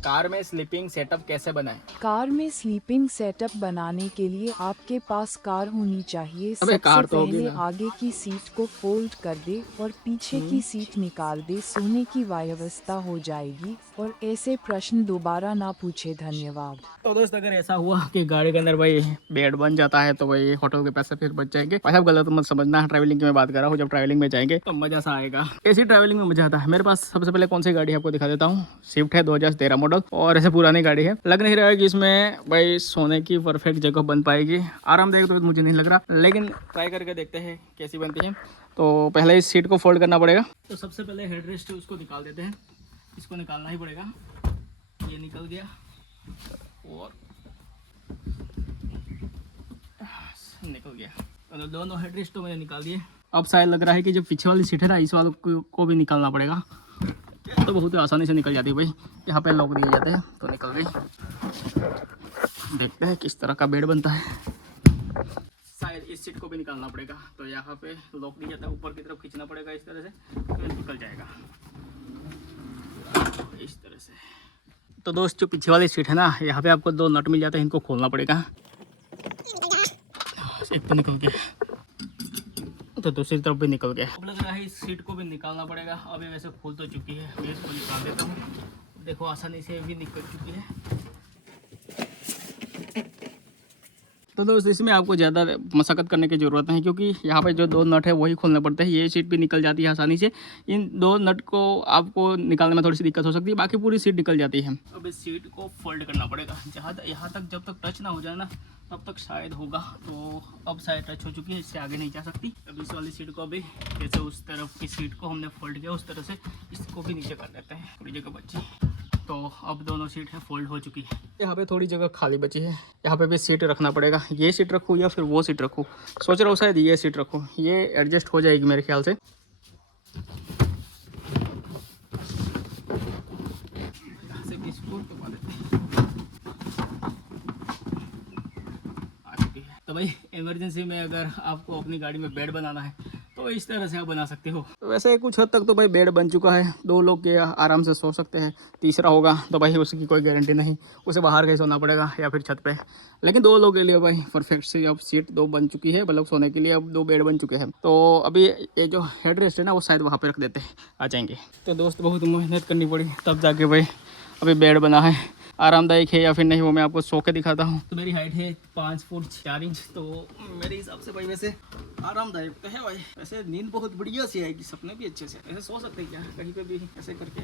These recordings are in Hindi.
कार में स्लीपिंग सेटअप कैसे बनाएं? कार में स्लीपिंग सेटअप बनाने के लिए आपके पास कार होनी चाहिए। अबे सबसे कार तो होगी पहले ना। आगे की सीट को फोल्ड कर दे और पीछे की सीट निकाल दे। सोने की व्यवस्था हो जाएगी और ऐसे प्रश्न दोबारा ना पूछे। धन्यवाद। तो दोस्त अगर ऐसा हुआ कि गाड़ी के अंदर भाई बेड बन जाता है तो भाई होटल के पैसे फिर बच जाएंगे। भाई साहब गलत मत समझना, ट्रैवलिंग की मैं बात कर रहा हूँ। जब ट्रैवलिंग में जाएंगे तो मजा सा आएगा। ऐसी ट्रैवलिंग में मजा आता है। मेरे पास सबसे पहले कौन सी गाड़ी है आपको दिखा देता हूँ। स्विफ्ट है 2013 मॉडल और ऐसे पुरानी गाड़ी है। लग नहीं रहा है कि इसमें भाई सोने की परफेक्ट जगह बन पाएगी। आरामदायक तो मुझे नहीं लग रहा, लेकिन ट्राई करके देखते हैं कैसी बनती है। तो पहले इस सीट को फोल्ड करना पड़ेगा। तो सबसे पहले हेडरेस्ट उसको निकाल देते हैं। इसको निकालना ही पड़ेगा। ये निकल गया और निकल गया। तो दोनों हेडरेस्ट तो मैंने निकाल दिए। अब शायद लग रहा है कि जो पीछे वाली सीट है ना, इस वाले को भी निकालना पड़ेगा। तो बहुत ही आसानी से निकल जाती है भाई। यहाँ पे लॉक दिए जाते हैं तो निकल गई। देखते हैं किस तरह का बेड बनता है। शायद इस सीट को भी निकालना पड़ेगा। तो यहाँ पे लॉक दिया जाता है, ऊपर की तरफ खींचना पड़ेगा इस तरह से, तो निकल जाएगा इस तरह से। तो दोस्त जो पीछे वाली सीट है ना, यहाँ पे आपको 2 नट मिल जाते हैं, इनको खोलना पड़ेगा। एक तो निकल गया तो दूसरी तरफ भी निकल गया। अब लग रहा है इस सीट को भी निकालना पड़ेगा। अभी वैसे खुल तो चुकी है, मैं इसको निकाल देता हूँ। देखो आसानी से भी निकल चुकी है। तो दोस्त इसमें आपको ज़्यादा मशक्कत करने की ज़रूरत नहीं, क्योंकि यहाँ पे जो 2 नट है वही खोलने पड़ते हैं। ये सीट भी निकल जाती है आसानी से। इन 2 नट को आपको निकालने में थोड़ी सी दिक्कत हो सकती है, बाकी पूरी सीट निकल जाती है। अब इस सीट को फोल्ड करना पड़ेगा। यहाँ तक जब तक टच ना हो जाए ना तब तक शायद होगा। तो अब शायद टच हो चुकी है, इससे आगे नहीं जा सकती। अब इस वाली सीट को भी जैसे उस तरफ की सीट को हमने फोल्ड किया उस तरह से इसको भी नीचे कर देते हैं। थोड़ी जगह बची तो अब दोनों सीट है फोल्ड हो चुकी है। यहाँ पे थोड़ी जगह खाली बची है, यहाँ पे भी सीट रखना पड़ेगा। ये सीट रखूँ या फिर वो सीट रखूँ, सोच रहा हूँ शायद ये सीट रखूँ। ये एडजस्ट हो जाएगी मेरे ख्याल से। यहाँ से इसको दबा देते हैं। आ चुकी है। तो भाई इमरजेंसी में अगर आपको अपनी गाड़ी में बेड बनाना है तो इस तरह से आप बना सकते हो। तो वैसे कुछ हद तक तो भाई बेड बन चुका है। 2 लोग के आराम से सो सकते हैं। तीसरा होगा तो भाई उसकी कोई गारंटी नहीं, उसे बाहर कहीं सोना पड़ेगा या फिर छत पे। लेकिन 2 लोग के लिए भाई परफेक्ट सी अब सीट 2 बन चुकी है। मतलब सोने के लिए अब 2 बेड बन चुके हैं। तो अभी ये जो हेड रेस्ट है ना वो शायद वहाँ पे रख देते हैं, आ जाएंगे। तो दोस्त बहुत मेहनत करनी पड़ी तब जाके भाई अभी बेड बना है। आरामदायक है या फिर नहीं वो मैं आपको सो के दिखाता हूँ। तो मेरी हाइट है 5 फुट 4 इंच। तो मेरे हिसाब से भाई वैसे आरामदायक तो है भाई। वैसे नींद बहुत बढ़िया सी आएगी, सपने भी अच्छे से। ऐसे सो सकते हैं क्या कहीं पे भी, ऐसे करके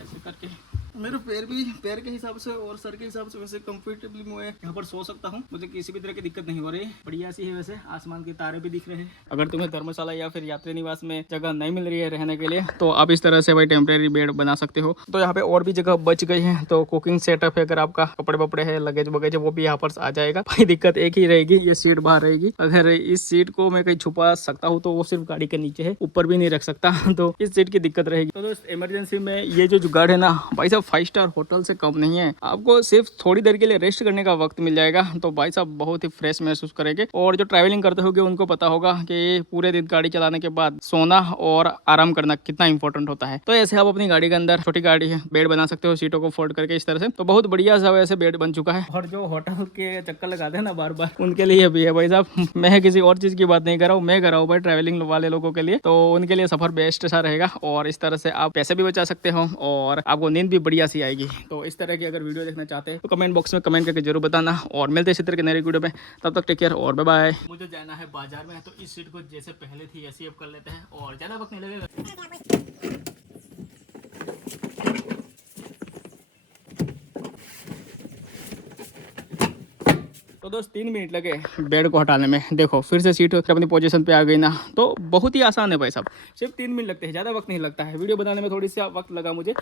मेरे पैर के हिसाब से और सर के हिसाब से वैसे कंफर्टेबली मैं यहाँ पर सो सकता हूँ। मुझे किसी भी तरह की दिक्कत नहीं हो रही। बढ़िया सी है। वैसे आसमान के तारे भी दिख रहे हैं। अगर तुम्हें धर्मशाला या फिर यात्री निवास में जगह नहीं मिल रही है रहने के लिए तो आप इस तरह से भाई टेम्परेरी बेड बना सकते हो। तो यहाँ पे और भी जगह बच गई है। तो कुकिंग सेटअप है, अगर आपका कपड़े वपड़े है, लगेज वगैज, वो भी यहाँ पर आ जाएगा। भाई दिक्कत एक ही रहेगी, ये सीट बाहर रहेगी। अगर इस सीट को मैं कहीं छुपा सकता हूँ तो वो सिर्फ गाड़ी के नीचे है, ऊपर भी नहीं रख सकता। तो इस सीट की दिक्कत रहेगी। तो दोस्त इमरजेंसी में ये जो जुगाड़ है ना भाई साहब 5 स्टार होटल से कम नहीं है। आपको सिर्फ थोड़ी देर के लिए रेस्ट करने का वक्त मिल जाएगा तो भाई साहब बहुत ही फ्रेश महसूस करेंगे। और जो ट्रैवलिंग करते होंगे उनको पता होगा कि पूरे दिन गाड़ी चलाने के बाद सोना और आराम करना कितना इंपॉर्टेंट होता है। तो ऐसे आप अपनी गाड़ी के अंदर, छोटी गाड़ी है, बेड बना सकते हो सीटों को फोल्ड करके इस तरह से। तो बहुत बढ़िया सा वैसे बेड बन चुका है। और जो होटल के चक्कर लगाते हैं ना बार बार, उनके लिए भी है भाई साहब। मैं किसी और चीज की बात नहीं कर रहा हूँ, मैं कर रहा हूँ भाई ट्रैवलिंग वाले लोगों के लिए। तो उनके लिए सफर बेस्ट सा रहेगा और इस तरह से आप पैसे भी बचा सकते हो और आपको नींद भी बढ़िया सी आएगी। तो इस तरह की अगर वीडियो देखना चाहते हैं तो कमेंट बॉक्स में कमेंट करके जरूर बताना। और मिलते हैं इसी तरह के नए वीडियो में। तब तक टेक केयर और बाय बाय। मुझे जाना है बाजार में, तो इस सीट को जैसे पहले थी ऐसे ही अब कर लेते हैं और ज्यादा वक्त नहीं लगेगा। तो दोस्त 3 मिनट लगे बेड को हटाने में। देखो फिर से सीट अपनी पोजीशन पे आ गई ना। तो बहुत ही आसान है भाई साहब, सिर्फ 3 मिनट लगते हैं, ज़्यादा वक्त नहीं लगता है। वीडियो बनाने में थोड़ी सा वक्त लगा मुझे।